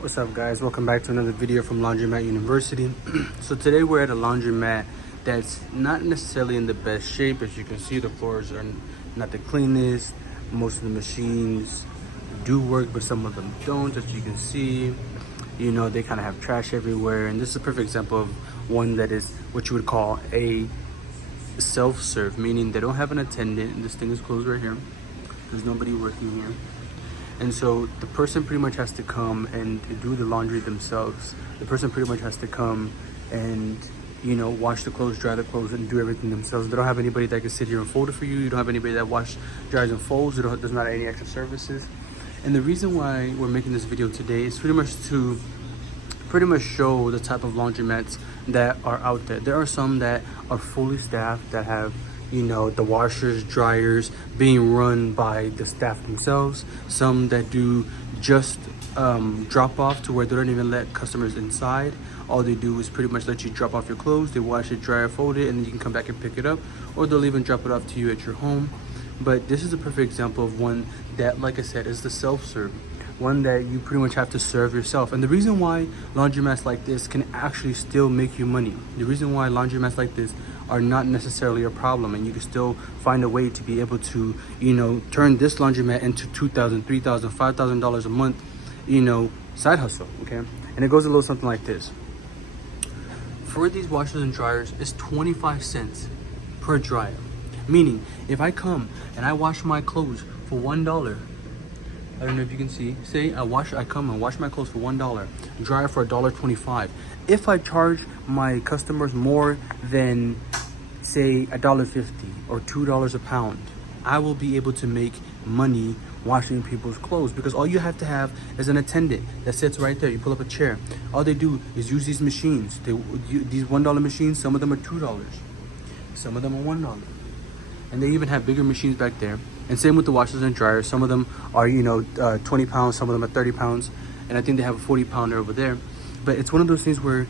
What's up, guys? Welcome back to another video from Laundromat University. So today we're at a laundromat that's not necessarily in the best shape. As you can see, the floors are not the cleanest. Most of the machines do work, but some of them don't. As you can see, you know, they kind of have trash everywhere. And this is a perfect example of one that is what you would call a self-serve, meaning they don't have an attendant. This thing is closed right here. There's nobody working here. And so the person pretty much has to come and do the laundry themselves. The person pretty much has to come and, you know, wash the clothes, dry the clothes, and do everything themselves. They don't have anybody that can sit here and fold it for you. You don't have anybody that dries and folds. There's not any extra services. And the reason why we're making this video today is pretty much to show the type of laundromats that are out there. There are some that are fully staffed, that have, you know, the washers, dryers being run by the staff themselves. Some that do just drop off to where they don't even let customers inside. All they do is pretty much let you drop off your clothes. They wash it, dry it, fold it, and then you can come back and pick it up, or they'll even drop it off to you at your home. But this is a perfect example of one that, like I said, is the self-serve, one that you pretty much have to serve yourself. And the reason why laundromats like this can actually still make you money, the reason why laundromats like this are not necessarily a problem, and you can still find a way to be able to, you know, turn this laundromat into $2,000, $3,000, $5,000 a month, you know, side hustle. Okay, and it goes a little something like this. For these washers and dryers, it's 25 cents per dryer. Meaning, if I come and I wash my clothes for $1, I don't know if you can see, say I come and wash my clothes for $1, dry for $1.25. If I charge my customers more than, say, $1.50 or $2 a pound, I will be able to make money washing people's clothes, because all you have to have is an attendant that sits right there. You pull up a chair. All they do is use these machines. These $1 machines, some of them are $2, some of them are $1. And they even have bigger machines back there. And same with the washers and dryers. Some of them are, you know, 20 pounds, some of them are 30 pounds. And I think they have a 40 pounder over there. But it's one of those things where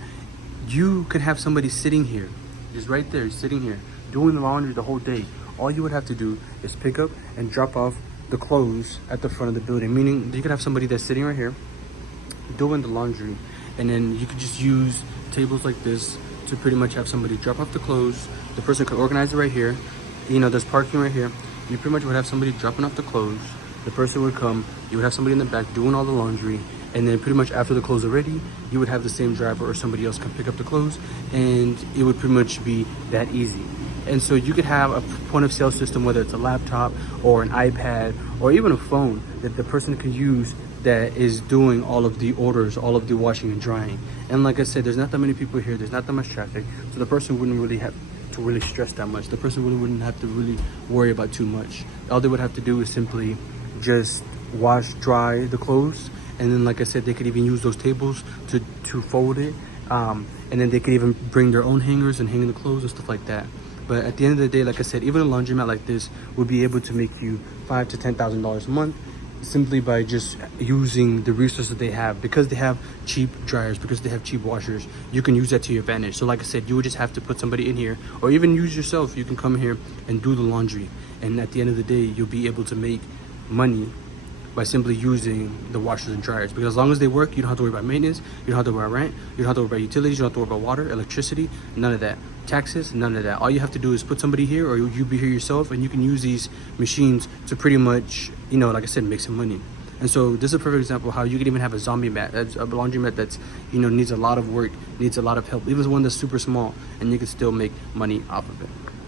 you can have somebody sitting here, just right there, sitting here, doing the laundry the whole day. All you would have to do is pick up and drop off the clothes at the front of the building. Meaning you could have somebody that's sitting right here, doing the laundry. And then you could just use tables like this to pretty much have somebody drop off the clothes. The person could organize it right here. You know, there's parking right here. You pretty much would have somebody dropping off the clothes. The person would come, you would have somebody in the back doing all the laundry, and then pretty much after the clothes are ready, you would have the same driver or somebody else come pick up the clothes, and it would pretty much be that easy. And so you could have a point of sale system, whether it's a laptop or an iPad or even a phone, that the person could use that is doing all of the orders, all of the washing and drying. And like I said, there's not that many people here, there's not that much traffic, so the person wouldn't really have to really stress that much. The person really wouldn't have to really worry about too much. All they would have to do is simply just wash, dry the clothes, and then, like I said, they could even use those tables to fold it, and then they could even bring their own hangers and hang the clothes and stuff like that. But at the end of the day, like I said, even a laundromat like this would be able to make you $5,000 to $10,000 a month, simply by just using the resources they have. Because they have cheap dryers, because they have cheap washers, you can use that to your advantage. So like I said, you would just have to put somebody in here, or even use yourself. You can come here and do the laundry, and at the end of the day, you'll be able to make money by simply using the washers and dryers. Because as long as they work, you don't have to worry about maintenance, you don't have to worry about rent, you don't have to worry about utilities, you don't have to worry about water, electricity, none of that. Taxes, none of that. All you have to do is put somebody here, or you be here yourself, and you can use these machines to pretty much, you know, like I said, make some money. And so this is a perfect example of how you can even have a zombie mat, a laundromat that's, you know, needs a lot of work, needs a lot of help, even one that's super small, and you can still make money off of it.